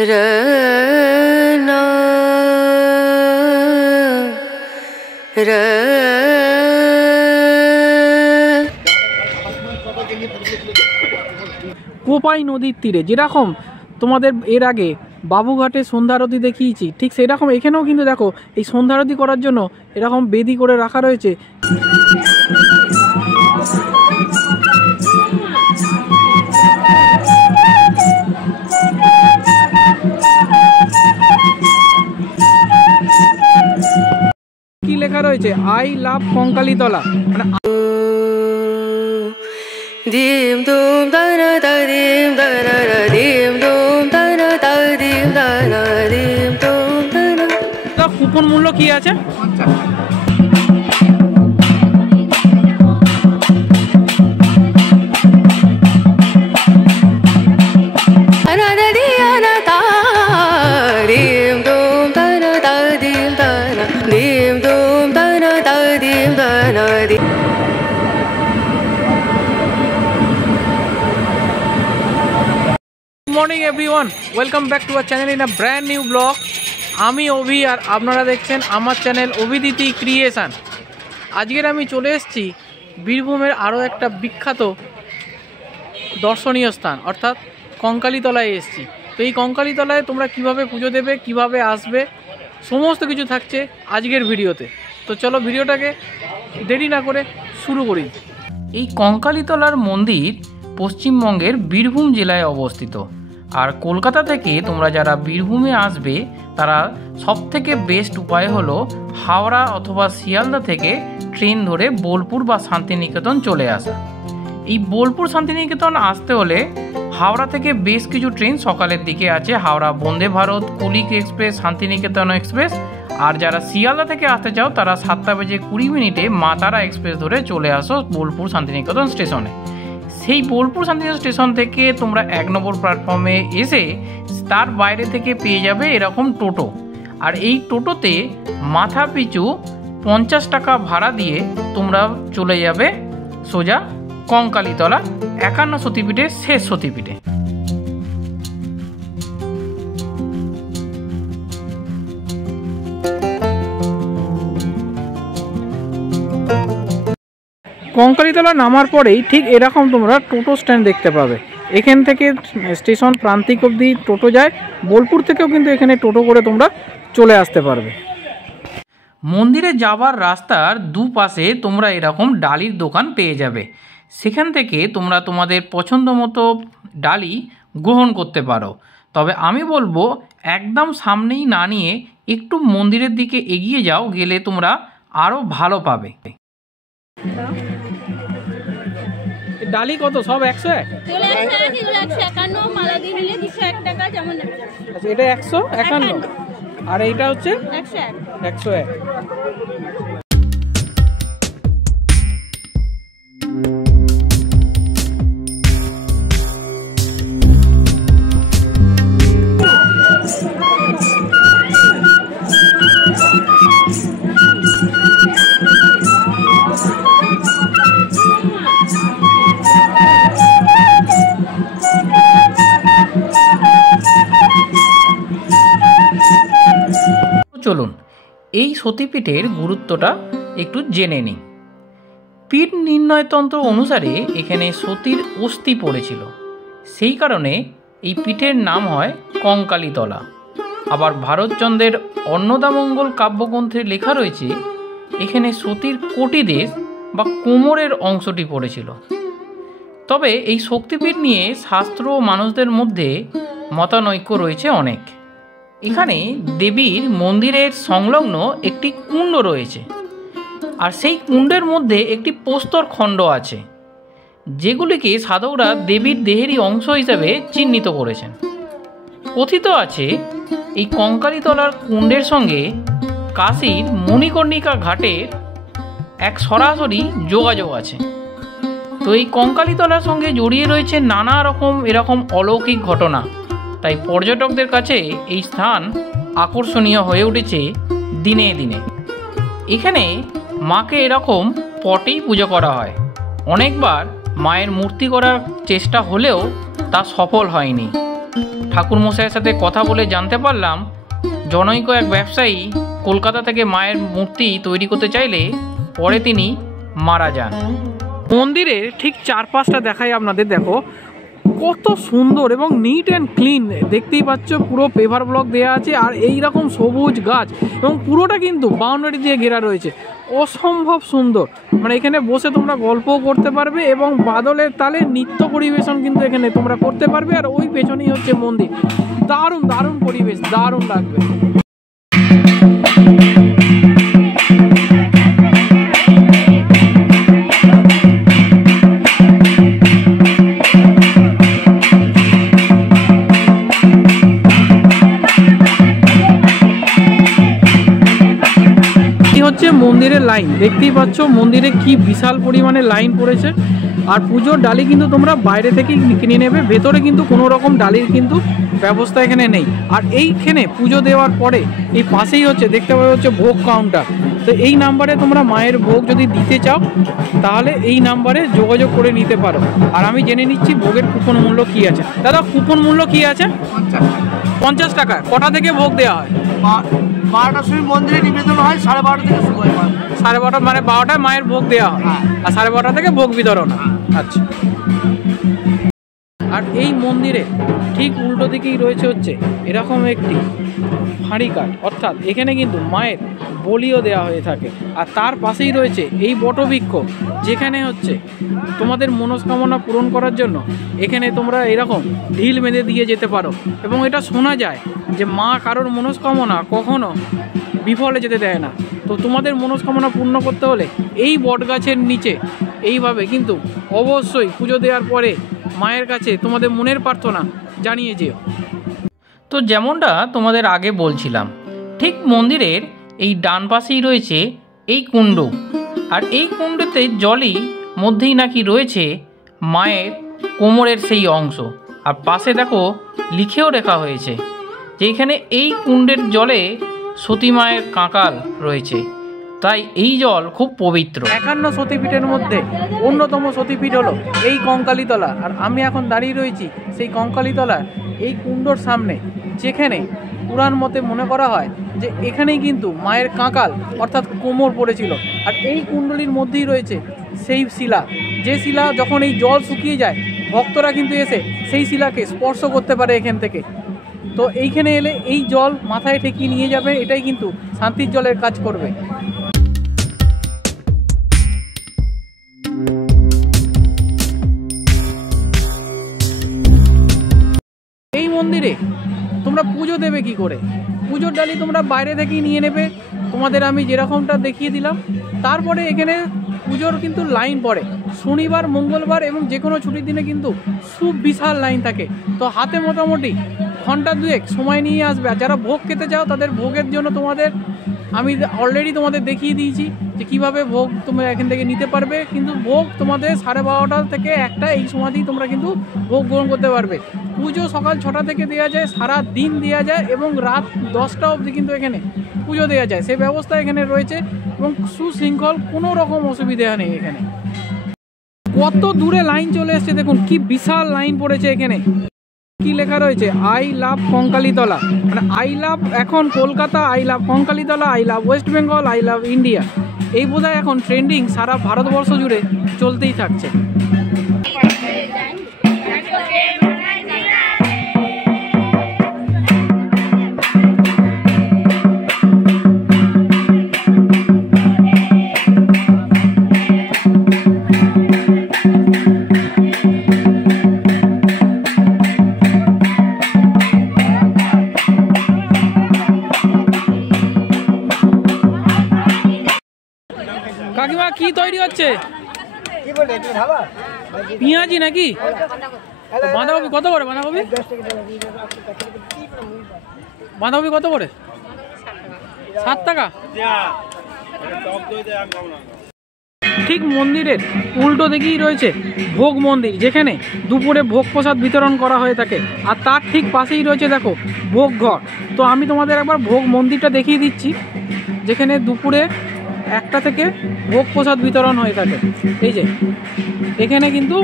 रना কোপাই নদীর তীরে যেরকম তোমাদের এর আগে বাবুঘাটে সন্ধ্যারতি দেখিয়েছি, ঠিক সেরকম এখানেও কিন্তু দেখো এই সন্ধ্যারতি করার জন্য এরকম বেদি করে রাখা রয়েছে। কি লেখা রয়েছে? আই লাভ কঙ্কালীতলা, মানে দিম দুম দানা দা দিম দানা রা দিম দুম দানা দা দিম দানা দিম দুম দানা। তো কুপন মূল্য কি আছে? Good morning everyone, welcome back to our channel in a brand new vlog. আমি অভি আর আপনারা দেখছেন আমার চ্যানেল অভিদিতি ক্রিয়েশন। আজকের আমি চলে এসেছি বীরভূমের আরও একটা বিখ্যাত দর্শনীয় স্থান অর্থাৎ কঙ্কালীতলায় এসেছি। তো এই কঙ্কালীতলায় তোমরা কিভাবে পুজো দেবে, কিভাবে আসবে, সমস্ত কিছু থাকছে আজকের ভিডিওতে। তো চলো ভিডিওটাকে দেরি না করে শুরু করি। এই কঙ্কালীতলার মন্দির পশ্চিমবঙ্গের বীরভূম জেলায় অবস্থিত। আর কলকাতা থেকে তোমরা যারা বীরভূমে আসবে তারা সবথেকে বেস্ট উপায় হলো হাওড়া অথবা শিয়ালদা থেকে ট্রেন ধরে বোলপুর বা শান্তিনিকেতন চলে আসা। এই বোলপুর শান্তিনিকেতন আসতে হলে হাওড়া থেকে বেশ কিছু ট্রেন সকালের দিকে আছে, হাওড়া বন্দে ভারত, কুলিক এক্সপ্রেস, শান্তিনিকেতন এক্সপ্রেস। আর যারা শিয়ালদা থেকে আসতে চাও তারা 7:20 মা তারা এক্সপ্রেস ধরে চলে আসো বোলপুর শান্তিনিকেতন স্টেশনে। সেই বোলপুর শান্তিনিকেতন স্টেশন থেকে তোমরা 1 নম্বর প্ল্যাটফর্মে এসে তার বাইরে থেকে পেয়ে যাবে এরকম টোটো। আর এই টোটোতে মাথা পিছু 50 টাকা ভাড়া দিয়ে তোমরা চলে যাবে সোজা কঙ্কালীতলা 51 সতীপীঠের শেষ সতীপীঠে। কঙ্কালীতলা নামার পরেই ঠিক এরকম তোমরা টোটো স্ট্যান্ড দেখতে পাবে। এখান থেকে স্টেশন প্রান্তিক অবধি টোটো যায়, বোলপুর থেকেও কিন্তু এখানে টোটো করে তোমরা চলে আসতে পারবে। মন্দিরে যাওয়ার রাস্তার দুপাশে তোমরা এরকম ডালির দোকান পেয়ে যাবে, সেখান থেকে তোমরা তোমাদের পছন্দ মতো ডালি গ্রহণ করতে পারো। তবে আমি বলবো একদম সামনেই না নিয়ে একটু মন্দিরের দিকে এগিয়ে যাও, গেলে তোমরা আরও ভালো পাবে। ডালি কত? সব 101? আচ্ছা, এটা 151 আর এইটা হচ্ছে 101। চলুন এই সতীপীঠের গুরুত্বটা একটু জেনে নিই। পীঠ নির্ণয়তন্ত্র অনুসারে এখানে সতীর অস্থি পড়েছিল, সেই কারণে এই পীঠের নাম হয় কঙ্কালীতলা। আবার ভারতচন্দ্রের অন্নদামঙ্গল কাব্যগ্রন্থে লেখা রয়েছে এখানে সতীর কোটিদেশ বা কোমরের অংশটি পড়েছিল। তবে এই শক্তিপীঠ নিয়ে শাস্ত্র ও মানুষদের মধ্যে মতানৈক্য রয়েছে অনেক। এখানে দেবীর মন্দিরের সংলগ্ন একটি কুণ্ড রয়েছে, আর সেই কুণ্ডের মধ্যে একটি প্রস্তর খণ্ড আছে, যেগুলিকে সাধকরা দেবীর দেহেরই অংশ হিসাবে চিহ্নিত করেছেন। কথিত আছে এই কঙ্কালীতলার কুণ্ডের সঙ্গে কাশীর মণিকর্ণিকা ঘাটের এক সরাসরি যোগাযোগ আছে। তো এই কঙ্কালীতলার সঙ্গে জড়িয়ে রয়েছে নানা রকম এরকম অলৌকিক ঘটনা, তাই পর্যটকদের কাছে এই স্থান আকর্ষণীয় হয়ে উঠেছে দিনে দিনে। এখানে মাকে এরকম পটেই পুজো করা হয়। অনেকবার মায়ের মূর্তি করার চেষ্টা হলেও তা সফল হয়নি। ঠাকুরমশাইয়ের সাথে কথা বলে জানতে পারলাম জনৈক এক ব্যবসায়ী কলকাতা থেকে মায়ের মূর্তি তৈরি করতে চাইলে পরে তিনি মারা যান। মন্দিরের ঠিক চারপাশটা দেখাই আপনাদের, দেখো কত সুন্দর এবং নিট অ্যান্ড ক্লিন, দেখতেই পাচ্ছ পুরো পেভার ব্লক দেওয়া আছে আর এই রকম সবুজ গাছ এবং পুরোটা কিন্তু বাউন্ডারি দিয়ে ঘেরা রয়েছে, অসম্ভব সুন্দর। মানে এখানে বসে তোমরা গল্পও করতে পারবে এবং বাদলের তালে নৃত্য পরিবেশন কিন্তু এখানে তোমরা করতে পারবে। আর ওই পেছনেই হচ্ছে মন্দির, দারুণ দারুণ পরিবেশ, দারুণ লাগবে। হচ্ছে মন্দিরের লাইন, দেখতেই পাচ্ছ মন্দিরে কি বিশাল পরিমাণে লাইন পড়েছে। আর পুজোর ডালি কিন্তু তোমরা বাইরে থেকেই কিনে নেবে, ভেতরে কিন্তু কোনো রকম ডালির কিন্তু ব্যবস্থা এখানে নেই। আর এইখানে পুজো দেওয়ার পরে এই পাশেই হচ্ছে দেখতে পাবে হচ্ছে ভোগ কাউন্টার। তো এই নাম্বারে তোমরা মায়ের ভোগ যদি দিতে চাও তাহলে এই নাম্বারে যোগাযোগ করে নিতে পারো। আর আমি জেনে নিচ্ছি ভোগের কুপন মূল্য কি আছে। দাদা কুপন মূল্য কি আছে? 50 টাকা। কটা থেকে ভোগ দেওয়া হয়? 12টার সময় মন্দিরে নিবেদন হয়, 12:30 থেকে শুরু হয়। 12:30 মানে 12টায় মায়ের ভোগ দেওয়া হয় আর 12:30 থেকে ভোগ বিতরণ হয়। আচ্ছা। আর এই মন্দিরে ঠিক উল্টো দিকেই রয়েছে হচ্ছে এরকম একটি হাঁড়ি কাঠ, অর্থাৎ এখানে কিন্তু মায়ের বলিও দেওয়া হয়ে থাকে। আর তার পাশেই রয়েছে এই বটবৃক্ষ, যেখানে হচ্ছে তোমাদের মনস্কামনা পূরণ করার জন্য এখানে তোমরা এরকম ঢিল বেঁধে দিয়ে যেতে পারো। এবং এটা শোনা যায় যে মা কারোর মনস্কামনা কখনো বিফলে যেতে দেয় না। তো তোমাদের মনস্কামনা পূর্ণ করতে হলে এই বটগাছের নিচে এইভাবে কিন্তু অবশ্যই পুজো দেওয়ার পরে মায়ের কাছে তোমাদের মনের প্রার্থনা জানিয়ে যেও। তো যেমনটা তোমাদের আগে বলছিলাম, ঠিক মন্দিরের এই ডান পাশেই রয়েছে এই কুণ্ড। আর এই কুণ্ডতে জলই মধ্যেই নাকি রয়েছে মায়ের কোমরের সেই অংশ। আর পাশে দেখো লিখেও রেখা হয়েছে যে এখানে এই কুণ্ডের জলে সতী মায়ের কাঁকাল রয়েছে, তাই এই জল খুব পবিত্র। 51 সতীপীঠের মধ্যে অন্যতম সতীপীঠ হলো এই কঙ্কালীতলা। আর আমি এখন দাঁড়িয়ে রয়েছি সেই কঙ্কালীতলার এই কুণ্ডর সামনে, যেখানে পুরাণ মতে মনে করা হয় যে এখানেই কিন্তু মায়ের কাঁকাল অর্থাৎ কোমর পড়েছিল। আর এই কুণ্ডলীর মধ্যেই রয়েছে সেই শিলা, যে শিলা যখন এই জল শুকিয়ে যায় ভক্তরা কিন্তু এসে সেই শিলাকে স্পর্শ করতে পারে এখান থেকে। তো এইখানে এলে এই জল মাথায় ঠেকিয়ে নিয়ে যাবে, এটাই কিন্তু শান্তির জলের কাজ করবে। এই মন্দিরে তোমরা পুজো দেবে কি করে? পুজোর ডালি তোমরা বাইরে থেকেই নিয়ে নেবে, তোমাদের আমি যেরকমটা দেখিয়ে দিলাম। তারপরে এখানে পুজোর কিন্তু লাইন পড়ে শনিবার, মঙ্গলবার এবং যে কোনো ছুটির দিনে কিন্তু বিশাল লাইন থাকে। তো হাতে মোটামুটি ঘন্টা 2 সময় নিয়ে আসবে। আর যারা ভোগ খেতে চাও তাদের ভোগের জন্য তোমাদের আমি অলরেডি তোমাদের দেখিয়ে দিয়েছি যে কীভাবে ভোগ তোমরা এখান থেকে নিতে পারবে। কিন্তু ভোগ তোমাদের 12:30 থেকে 1টা এই সময়তেই তোমরা কিন্তু ভোগ গ্রহণ করতে পারবে। পুজো সকাল 6টা থেকে দেওয়া যায়, সারা দিন দেওয়া যায় এবং রাত 10টা অবধি কিন্তু এখানে পুজো দেওয়া যায়। সেই ব্যবস্থা এখানে রয়েছে এবং সুশৃঙ্খল, কোনো রকম অসুবিধা নেই। এখানে কত দূরে লাইন চলে এসছে, দেখুন কি বিশাল লাইন পড়েছে। এখানে কি লেখা রয়েছে? I love Kankalitala. মানে আই লাভ এখন Kolkata, I love Kankalitala, I love West Bengal, I love India. এই বোধহয় এখন ট্রেন্ডিং সারা ভারতবর্ষ জুড়ে চলতেই থাকছে। কাকিমা কি তৈরি হচ্ছে? পেঁয়াজি নাকি? বাঁধাকপি কত করে? বাঁধাকপি বাঁধাকপি কত করে? 7 টাকা। ঠিক মন্দিরের উল্টো দিকেই রয়েছে ভোগ মন্দির, যেখানে দুপুরে ভোগ প্রসাদ বিতরণ করা হয়ে থাকে। আর তার ঠিক পাশেই রয়েছে দেখো ভোগ ঘর। তো আমি তোমাদের একবার ভোগ মন্দিরটা দেখিয়ে দিচ্ছি, যেখানে দুপুরে 1টা থেকে ভোগ প্রসাদ বিতরণ হয়ে থাকে। এই যে এখানে কিন্তু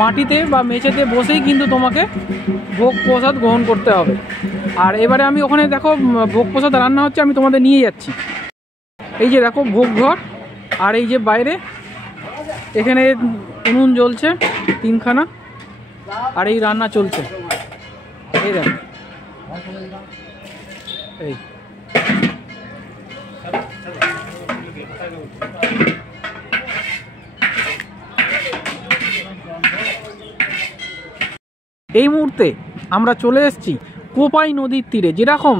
মাটিতে বা মেঝেতে বসেই কিন্তু তোমাকে ভোগ প্রসাদ গ্রহণ করতে হবে। আর এবারে আমি ওখানে দেখো ভোগ প্রসাদ রান্না হচ্ছে, আমি তোমাদের নিয়ে যাচ্ছি। এই যে দেখো ভোগ ঘর, আর এই যে বাইরে এখানে উনুন জ্বলছে 3খানা, আর এই রান্না চলছে। এই দেখো এই এই মুহূর্তে আমরা চলে এসেছি কোপাই নদীর তীরে। যেরকম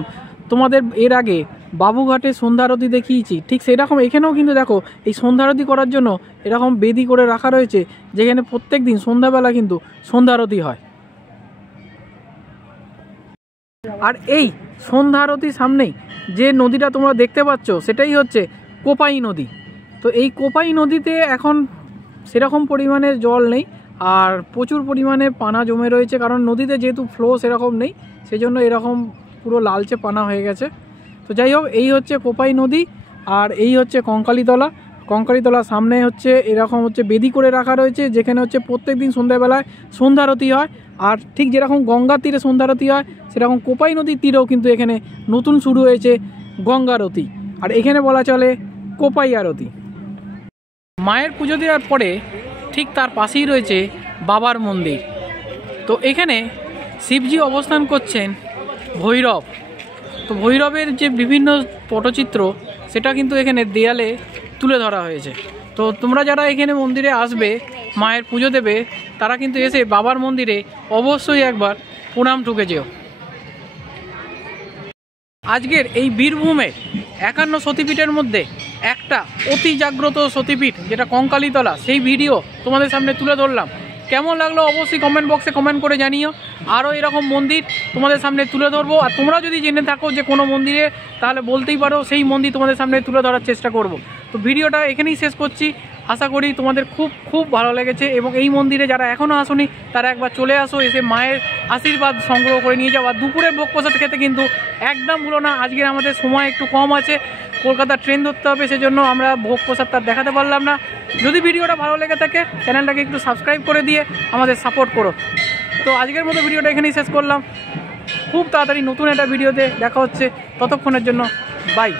তোমাদের এর আগে বাবুঘাটে সন্ধ্যারতি দেখিয়েছি, ঠিক সেরকম এখানেও কিন্তু দেখো এই সন্ধ্যারতি করার জন্য এরকম বেদি করে রাখা রয়েছে, যেখানে প্রত্যেক দিন সন্ধ্যাবেলা কিন্তু সন্ধ্যারতি হয়। আর এই সন্ধ্যারতির সামনেই যে নদীটা তোমরা দেখতে পাচ্ছ সেটাই হচ্ছে কোপাই নদী। তো এই কোপাই নদীতে এখন সেরকম পরিমাণে জল নেই, আর প্রচুর পরিমাণে পানা জমে রয়েছে, কারণ নদীতে যেহেতু ফ্লো সেরকম নেই, সেজন্য এরকম পুরো লালচে পানা হয়ে গেছে। তো যাই হোক, এই হচ্ছে কোপাই নদী, আর এই হচ্ছে কঙ্কালীতলা। কঙ্কালীতলার সামনে হচ্ছে এরকম হচ্ছে বেদি করে রাখা রয়েছে, যেখানে হচ্ছে প্রত্যেক দিন সন্ধ্যাবেলায় সন্ধ্যারতি হয়। আর ঠিক যেরকম গঙ্গার তীরে সন্ধ্যারতি হয়, সেরকম কোপাই নদীর তীরেও কিন্তু এখানে নতুন শুরু হয়েছে গঙ্গারতি, আর এখানে বলা চলে কোপাই আরতি। মায়ের পুজো দেওয়ার পরে ঠিক তার পাশেই রয়েছে বাবার মন্দির। তো এখানে শিবজি অবস্থান করছেন ভৈরব। তো ভৈরবের যে বিভিন্ন পটচিত্র সেটা কিন্তু এখানে দেয়ালে তুলে ধরা হয়েছে। তো তোমরা যারা এখানে মন্দিরে আসবে, মায়ের পুজো দেবে, তারা কিন্তু এসে বাবার মন্দিরে অবশ্যই একবার প্রণাম ঠুকে যেও। আজকের এই বীরভূমে 51 সতীপীঠের মধ্যে একটা অতি জাগ্রত সতীপীঠ যেটা কঙ্কালীতলা, সেই ভিডিও তোমাদের সামনে তুলে ধরলাম। কেমন লাগলো অবশ্যই কমেন্ট বক্সে কমেন্ট করে জানিও। আরও এরকম মন্দির তোমাদের সামনে তুলে ধরবো, আর তোমরা যদি জেনে থাকো যে কোনো মন্দিরে, তাহলে বলতেই পারো, সেই মন্দির তোমাদের সামনে তুলে ধরার চেষ্টা করব। তো ভিডিওটা এখানেই শেষ করছি। আশা করি তোমাদের খুব খুব ভালো লেগেছে, এবং এই মন্দিরে যারা এখনও আসোনি তারা একবার চলে আসো, এসে মায়ের আশীর্বাদ সংগ্রহ করে নিয়ে যাও। আর দুপুরে ভোগ প্রসাদ খেতে কিন্তু একদম ভুলো না। আজকে আমাদের সময় একটু কম আছে, কলকাতার ট্রেন ধরতে হবে, সেজন্য আমরা ভোগ প্রসাদ তার দেখাতে পারলাম না। যদি ভিডিওটা ভালো লেগে থাকে চ্যানেলটাকে একটু সাবস্ক্রাইব করে দিয়ে আমাদের সাপোর্ট করো। তো আজকের মতো ভিডিওটা এখানেই শেষ করলাম। খুব তাড়াতাড়ি নতুন একটা ভিডিওতে দেখা হচ্ছে, ততক্ষণের জন্য বাই।